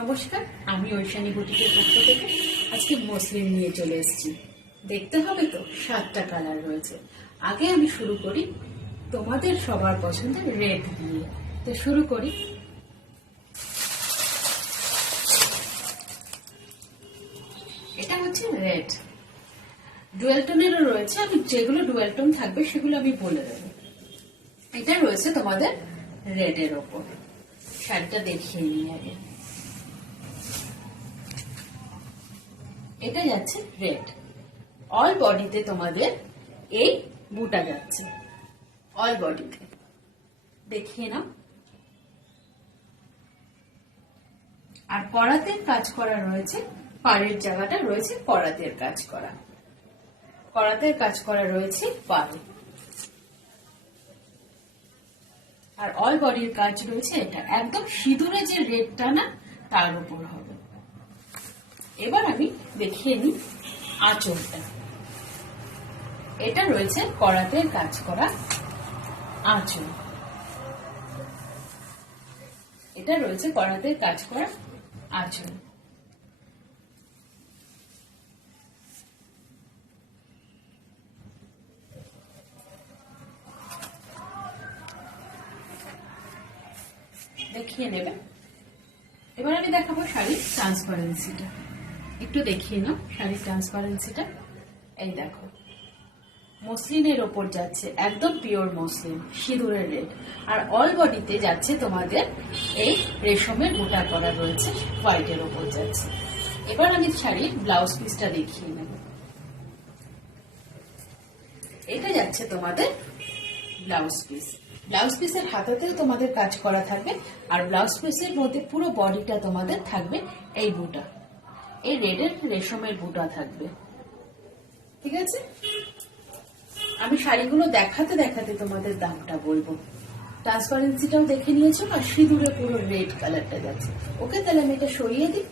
নমস্কার, আমি ঐশানী বুটিকের পক্ষ থেকে আজকে মসলিন নিয়ে চলে এসেছি। দেখতে হবে তো 7টা কালার রয়েছে। আগে আমি শুরু করি তোমাদের সবার পছন্দের রেড দিয়ে। তো শুরু করি। এটা হচ্ছে রেড, ডুয়েল টোনেরও রয়েছে। আমি যেগুলো ডুয়েল টোন থাকবে সেগুলো আমি বলে দেবো। এটা রয়েছে তোমাদের রেড এর ওপর। শাড়িটা দেখিয়ে নিই আগে। এটা যাচ্ছে রেড, অল বডিতে তোমাদের এই বুটা যাচ্ছে, অল বডিতে দেখিয়ে নাও। আর করাতের কাজ করা রয়েছে, পাড়ের জায়গাটা রয়েছে করাতের কাজ করা, করাতের কাজ করা রয়েছে পাড়ে। আর অল বডির কাজ রয়েছে এটা একদম সিঁদুরে যে রেডটা না তার উপর হবে। এবার আমি দেখিয়ে নিই আঁচলটা। এটা রয়েছে করাতের কাজ করা আঁচল, এটা রয়েছে করাতের কাজ করা আঁচল। দেখিয়ে নেবে। এবার আমি দেখাবো শাড়ির ট্রান্সপারেন্সিটা। একটু দেখিয়ে নাও শাড়ির ট্রান্সপারেন্সিটা। এই দেখো, মসলিনের ওপর যাচ্ছে একদম পিওর মসলিন, সিঁদুরের রেড। আর অল বডিতে যাচ্ছে তোমাদের এই রেশমের বুটা করা রয়েছে, হোয়াইটের ওপর যাচ্ছে। এবার আমি শাড়ির ব্লাউজ পিসটা দেখিয়ে নেব। এটা যাচ্ছে তোমাদের ব্লাউজ পিস। ব্লাউজ পিসের হাতাতেও তোমাদের কাজ করা থাকবে, আর ব্লাউজ পিসের মধ্যে পুরো বডিটা তোমাদের থাকবে এই বুটা, এই রেডের রেশমের বুটা থাকবে। ঠিক আছে, আমি শাড়িগুলো দেখাতে দেখাতে তোমাদের দামটা বলবো। ট্রান্সপারেন্সিটাও দেখে নিয়েছো, আর সিঁদুরে পুরো রেড কালারটা যাচ্ছে। ওকে, তাহলে আমি এটা সরিয়ে দিই।